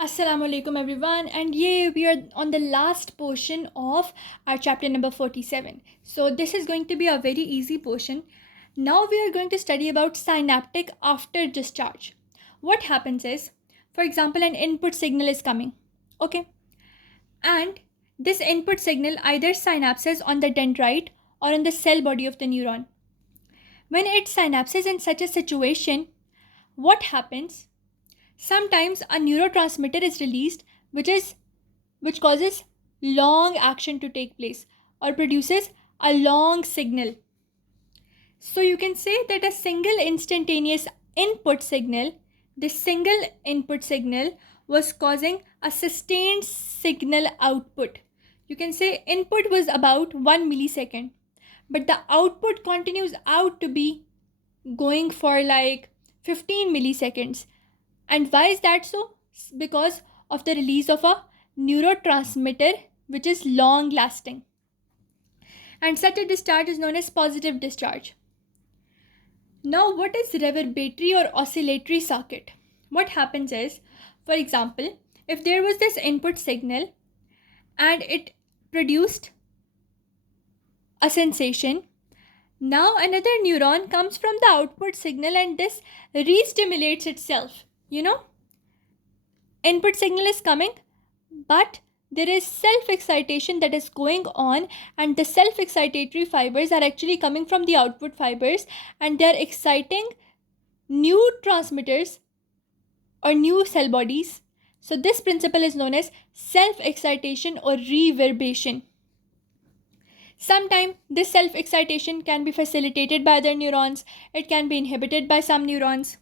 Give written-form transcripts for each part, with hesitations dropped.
Assalamu alaikum everyone, and yeah, we are on the last portion of our chapter number 47. So this is going to be a very easy portion. Now we are going to study about synaptic after discharge. What happens is, for example, an input signal is coming, okay, and this input signal either synapses on the dendrite or on the cell body of the neuron. When it synapses in such a situation, what happens? Sometimes a neurotransmitter is released which causes long action to take place or produces a long signal. So you can say that a single instantaneous input signal, this single input signal was causing a sustained signal output. You can say input was about 1 millisecond, but the output continues out to be going for like 15 milliseconds. And why is that so? Because of the release of a neurotransmitter which is long lasting. And such a discharge is known as positive discharge. Now, what is reverberatory or oscillatory circuit? What happens is, for example, if there was this input signal and it produced a sensation, now another neuron comes from the output signal and this re-stimulates itself. Input signal is coming, but there is self excitation that is going on, and the self excitatory fibers are actually coming from the output fibers and they are exciting new transmitters or new cell bodies. So, this principle is known as self excitation or reverberation. Sometimes this self excitation can be facilitated by other neurons, it can be inhibited by some neurons.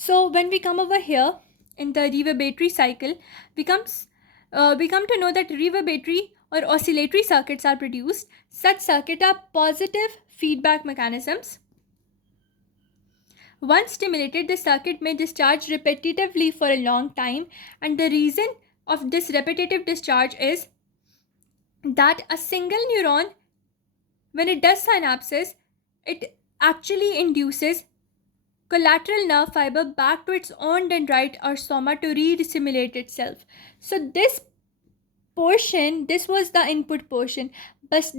So, when we come over here in the reverberatory cycle, we come to know that reverberatory or oscillatory circuits are produced. Such circuits are positive feedback mechanisms. Once stimulated, the circuit may discharge repetitively for a long time, and the reason of this repetitive discharge is that a single neuron, when it does synapses, it actually induces collateral nerve fiber back to its own dendrite or soma to re-stimulate itself. So this was the input portion, but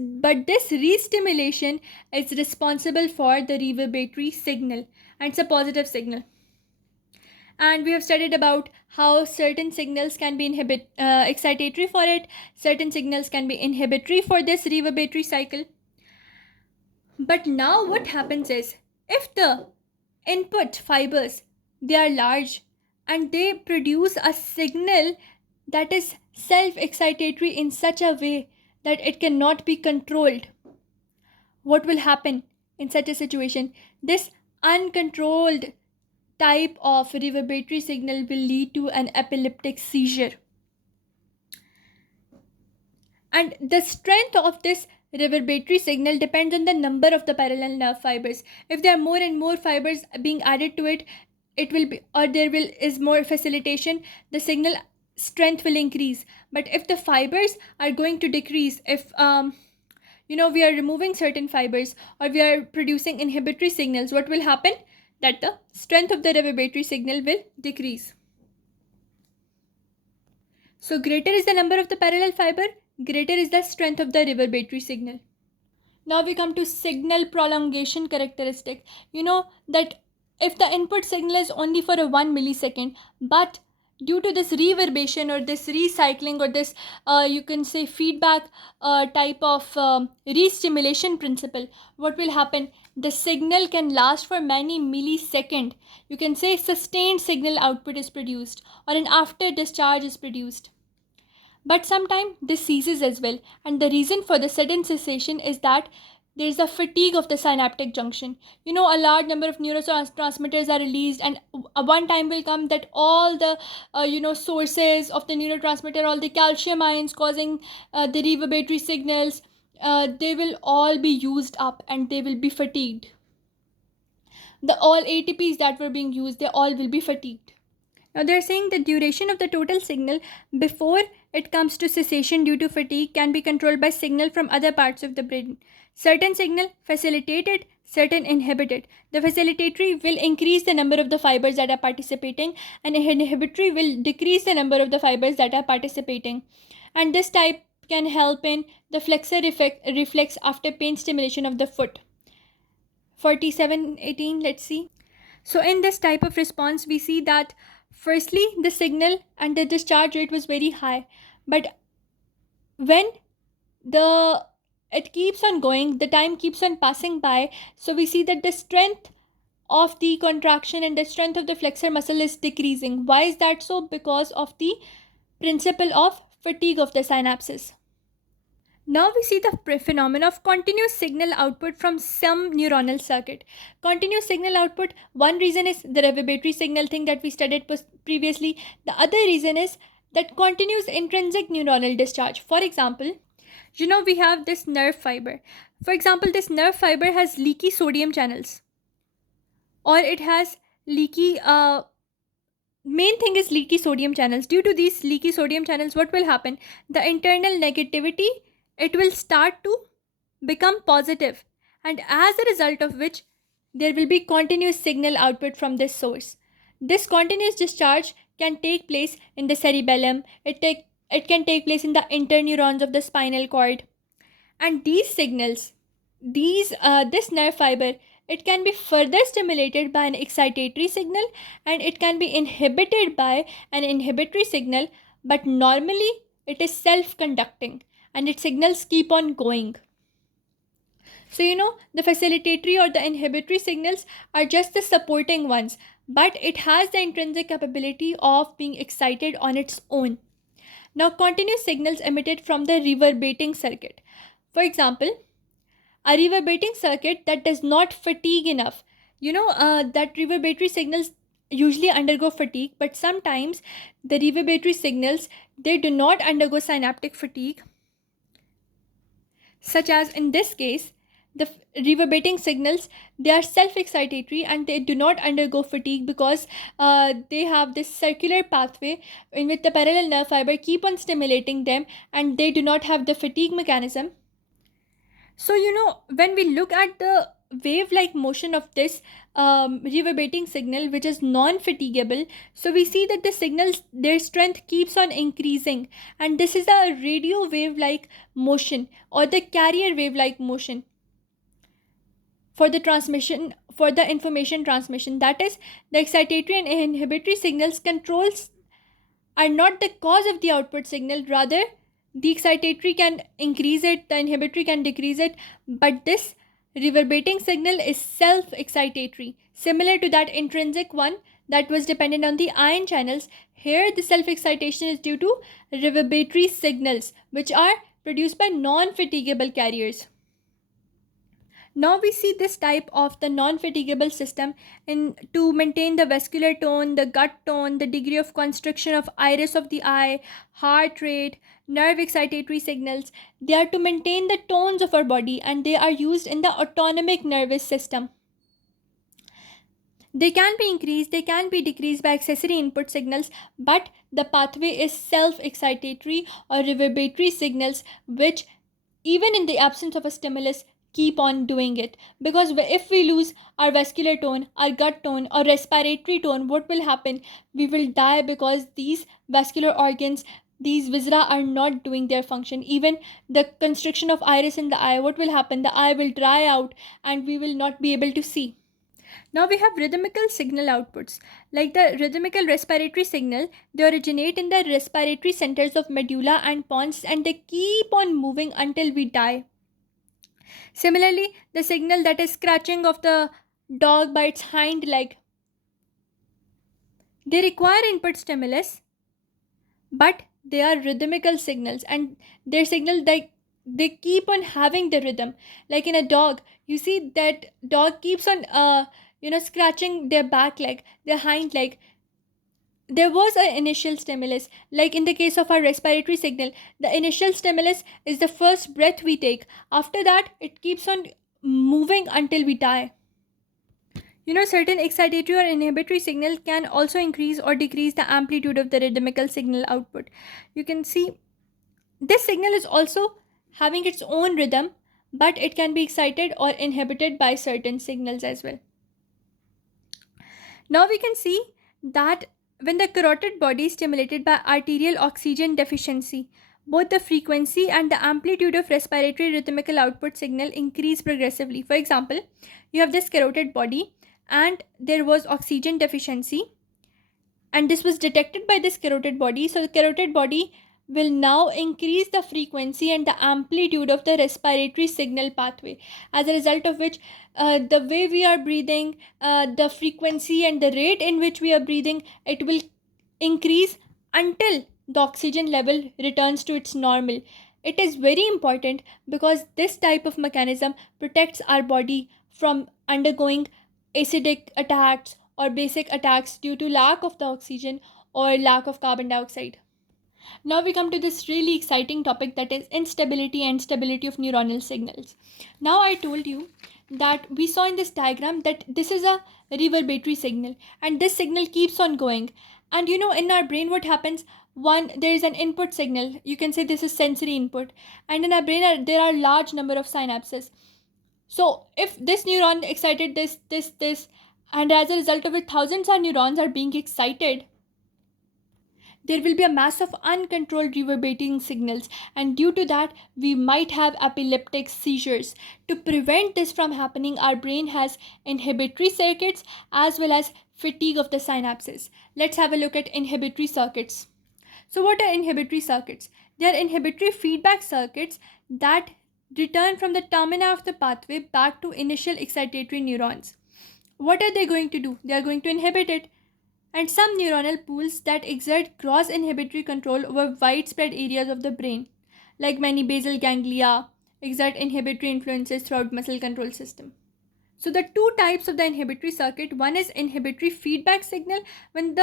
this re-stimulation is responsible for the reverberatory signal, and it's a positive signal. And we have studied about how certain signals can be excitatory for it, certain signals can be inhibitory for this reverberatory cycle. But now what happens is, if the input fibers, they are large and they produce a signal that is self-excitatory in such a way that it cannot be controlled, what will happen in such a situation? This uncontrolled type of reverberatory signal will lead to an epileptic seizure. And the strength of this reverberatory signal depends on the number of the parallel nerve fibers. If there are more and more fibers being added to it, is more facilitation, the signal strength will increase. But if the fibers are going to decrease, if we are removing certain fibers or we are producing inhibitory signals, what will happen? That the strength of the reverberatory signal will decrease. So greater is the number of the parallel fiber, greater is the strength of the reverberatory signal. Now we come to signal prolongation characteristic. You know that if the input signal is only for a 1 millisecond, but due to this reverberation or this recycling or this you can say feedback type of re-stimulation principle, what will happen? The signal can last for many milliseconds. You can say sustained signal output is produced or an after discharge is produced. But sometimes this ceases as well, and the reason for the sudden cessation is that there is a fatigue of the synaptic junction. A large number of neurotransmitters are released, and one time will come that all the sources of the neurotransmitter, all the calcium ions causing the reverberatory signals, they will all be used up and they will be fatigued. The all ATPs that were being used, they all will be fatigued. Now they're saying the duration of the total signal before it comes to cessation due to fatigue can be controlled by signal from other parts of the brain. Certain signal facilitate it, certain inhibit it. The facilitatory will increase the number of the fibers that are participating, and inhibitory will decrease the number of the fibers that are participating. And this type can help in the flexor reflex after pain stimulation of the foot. 4718, let's see. So in this type of response, we see that firstly, the signal and the discharge rate was very high, but when it keeps on going, the time keeps on passing by, so we see that the strength of the contraction and the strength of the flexor muscle is decreasing. Why is that so? Because of the principle of fatigue of the synapses. Now we see the phenomenon of continuous signal output from some neuronal circuit. Continuous signal output, one reason is the reverberatory signal thing that we studied previously. The other reason is that continuous intrinsic neuronal discharge. For example, we have this nerve fiber. For example, this nerve fiber has leaky sodium channels, or it has leaky main thing is leaky sodium channels. Due to these leaky sodium channels, what will happen? The internal negativity, it will start to become positive, and as a result of which there will be continuous signal output from this source. This continuous discharge can take place in the cerebellum, it can take place in the interneurons of the spinal cord, and these signals, this nerve fiber, it can be further stimulated by an excitatory signal, and it can be inhibited by an inhibitory signal, but normally it is self-conducting and its signals keep on going. So the facilitatory or the inhibitory signals are just the supporting ones, but it has the intrinsic capability of being excited on its own. Now, continuous signals emitted from the reverberating circuit. For example, a reverberating circuit that does not fatigue enough. That reverberatory signals usually undergo fatigue, but sometimes the reverberatory signals, they do not undergo synaptic fatigue, such as in this case, the reverberating signals, they are self-excitatory and they do not undergo fatigue because they have this circular pathway in which the parallel nerve fiber keep on stimulating them, and they do not have the fatigue mechanism. So when we look at the wave-like motion of this reverberating signal, which is non-fatigable, so we see that the signals, their strength keeps on increasing, and this is a radio wave-like motion or the carrier wave-like motion for the transmission, for the information transmission. That is, the excitatory and inhibitory signals controls are not the cause of the output signal, rather the excitatory can increase it, the inhibitory can decrease it, but this reverberating signal is self-excitatory, similar to that intrinsic one that was dependent on the ion channels. Here the self-excitation is due to reverberatory signals, which are produced by non-fatigable carriers. Now we see this type of the non-fatigable system to maintain the vascular tone, the gut tone, the degree of constriction of iris of the eye, heart rate, nerve excitatory signals. They are to maintain the tones of our body, and they are used in the autonomic nervous system. They can be increased, they can be decreased by accessory input signals, but the pathway is self-excitatory or reverberatory signals, which even in the absence of a stimulus keep on doing it. Because if we lose our vascular tone, our gut tone, or respiratory tone, what will happen? We will die, because these vascular organs, these viscera are not doing their function. Even the constriction of iris in the eye, what will happen? The eye will dry out and we will not be able to see. Now we have rhythmical signal outputs. Like the rhythmical respiratory signal, they originate in the respiratory centers of medulla and pons, and they keep on moving until we die. Similarly, the signal that is scratching of the dog by its hind leg, they require input stimulus, but they are rhythmical signals, and their signal, they keep on having the rhythm. Like in a dog, you see that dog keeps on scratching their back leg, their hind leg. There was an initial stimulus. Like in the case of our respiratory signal, the initial stimulus is the first breath we take. After that, it keeps on moving until we die. Certain excitatory or inhibitory signal can also increase or decrease the amplitude of the rhythmical signal output. You can see this signal is also having its own rhythm, but it can be excited or inhibited by certain signals as well. Now we can see that when the carotid body is stimulated by arterial oxygen deficiency, both the frequency and the amplitude of respiratory rhythmical output signal increase progressively. For example, you have this carotid body and there was oxygen deficiency, and this was detected by this carotid body. So the carotid body will now increase the frequency and the amplitude of the respiratory signal pathway, as a result of which the way we are breathing, the frequency and the rate in which we are breathing, it will increase until the oxygen level returns to its normal. It is very important because this type of mechanism protects our body from undergoing acidic attacks or basic attacks due to lack of the oxygen or lack of carbon dioxide. Now we come to this really exciting topic, that is instability and stability of neuronal signals. Now I told you that we saw in this diagram that this is a reverberatory signal and this signal keeps on going. And you know, in our brain what happens? One, there is an input signal. You can say this is sensory input. And in our brain there are large number of synapses. So if this neuron excited this, and as a result of it thousands of neurons are being excited, there will be a mass of uncontrolled reverberating signals, and due to that we might have epileptic seizures. To prevent this from happening, our brain has inhibitory circuits as well as fatigue of the synapses. Let's have a look at inhibitory circuits. So what are inhibitory circuits? They are inhibitory feedback circuits that return from the termina of the pathway back to initial excitatory neurons. What are they going to do? They are going to inhibit it. And some neuronal pools that exert cross inhibitory control over widespread areas of the brain, like many basal ganglia, exert inhibitory influences throughout muscle control system. So the two types of the inhibitory circuit, one is inhibitory feedback signal. When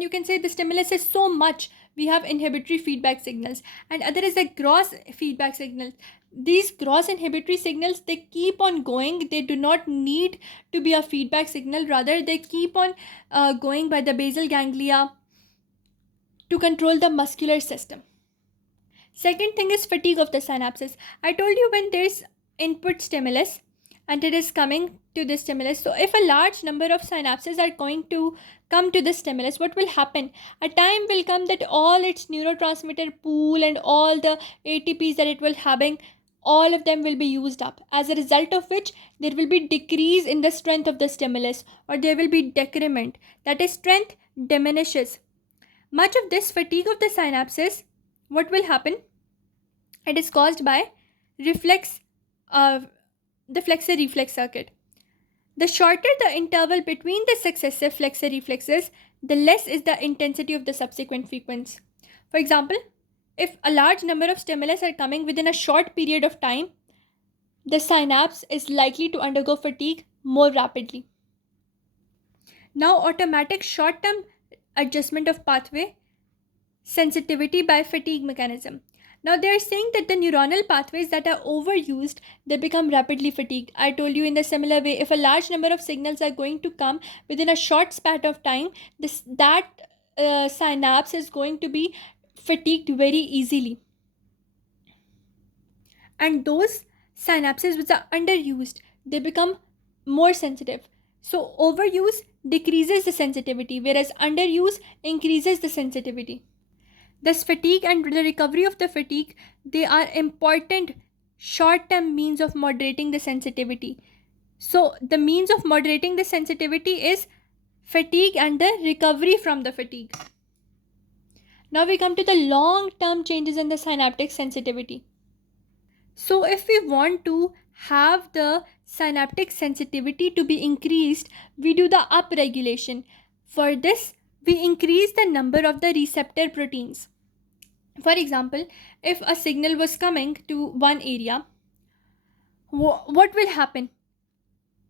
you can say the stimulus is so much, we have inhibitory feedback signals, and other is a gross feedback signal. These gross inhibitory signals, they keep on going. They do not need to be a feedback signal. Rather, they keep on going by the basal ganglia to control the muscular system. Second thing is fatigue of the synapses. I told you when there is input stimulus and it is coming to this stimulus. So if a large number of synapses are going to come to this stimulus, what will happen? A time will come that all its neurotransmitter pool and all the ATPs that it will having, all of them will be used up, as a result of which there will be decrease in the strength of the stimulus, or there will be decrement, that is strength diminishes. Much of this fatigue of the synapses, what will happen? It is caused by reflex the flexor reflex circuit. The shorter the interval between the successive flexor reflexes, the less is the intensity of the subsequent frequency. For example, if a large number of stimulus are coming within a short period of time, the synapse is likely to undergo fatigue more rapidly. Now, automatic short-term adjustment of pathway sensitivity by fatigue mechanism. Now they are saying that the neuronal pathways that are overused, they become rapidly fatigued. I told you in the similar way, if a large number of signals are going to come within a short span of time, that synapse is going to be fatigued very easily. And those synapses which are underused, they become more sensitive. So overuse decreases the sensitivity, whereas underuse increases the sensitivity. Thus, fatigue and the recovery of the fatigue, they are important short-term means of moderating the sensitivity. So, the means of moderating the sensitivity is fatigue and the recovery from the fatigue. Now we come to the long-term changes in the synaptic sensitivity. So, if we want to have the synaptic sensitivity to be increased, we do the upregulation. For this, we increase the number of the receptor proteins. For example, if a signal was coming to one area, what will happen?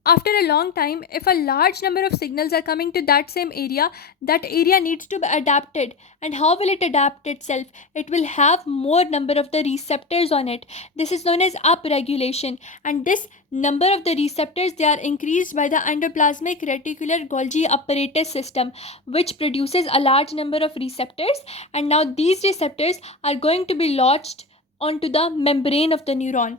After a long time, if a large number of signals are coming to that area needs to be adapted. And how will it adapt itself? It will have more number of the receptors on it. This is known as upregulation. And this number of the receptors, they are increased by the endoplasmic reticular Golgi apparatus system, which produces a large number of receptors. And now these receptors are going to be lodged onto the membrane of the neuron.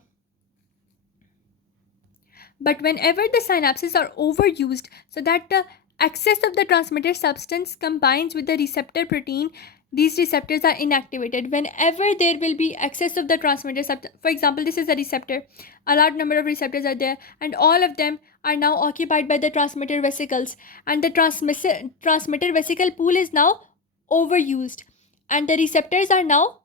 But whenever the synapses are overused, so that the excess of the transmitter substance combines with the receptor protein, these receptors are inactivated. Whenever there will be excess of the transmitter substance, for example, this is a receptor, a large number of receptors are there, and all of them are now occupied by the transmitter vesicles, and the transmitter vesicle pool is now overused, and the receptors are now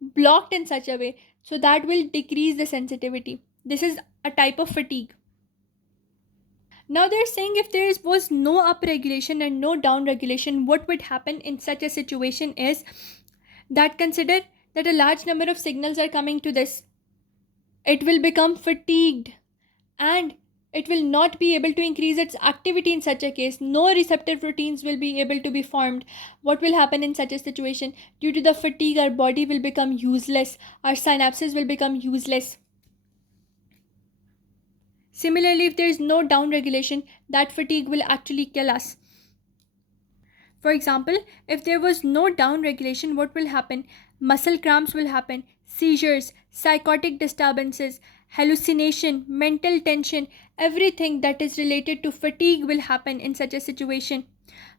blocked in such a way, so that will decrease the sensitivity. This is a type of fatigue. Now they're saying if there was no upregulation and no downregulation, what would happen in such a situation is that, consider that a large number of signals are coming to this. It will become fatigued and it will not be able to increase its activity in such a case. No receptor proteins will be able to be formed. What will happen in such a situation? Due to the fatigue, our body will become useless. Our synapses will become useless. Similarly, if there is no downregulation, that fatigue will actually kill us. For example, if there was no downregulation, what will happen? Muscle cramps will happen, seizures, psychotic disturbances, hallucination, mental tension, everything that is related to fatigue will happen in such a situation.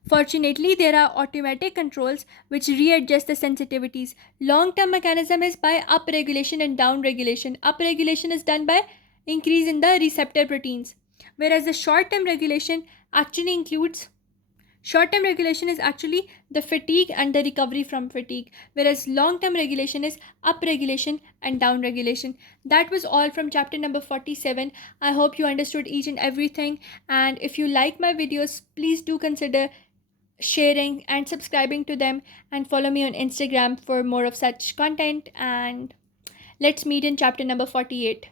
Fortunately, there are automatic controls which readjust the sensitivities. Long-term mechanism is by upregulation and downregulation. Upregulation is done by increase in the receptor proteins, whereas the short-term regulation actually includes short-term regulation is actually the fatigue and the recovery from fatigue, whereas long-term regulation is upregulation and downregulation. That was all from chapter number 47. I hope you understood each and everything, and if you like my videos, please do consider sharing and subscribing to them, and follow me on Instagram for more of such content, and let's meet in chapter number 48.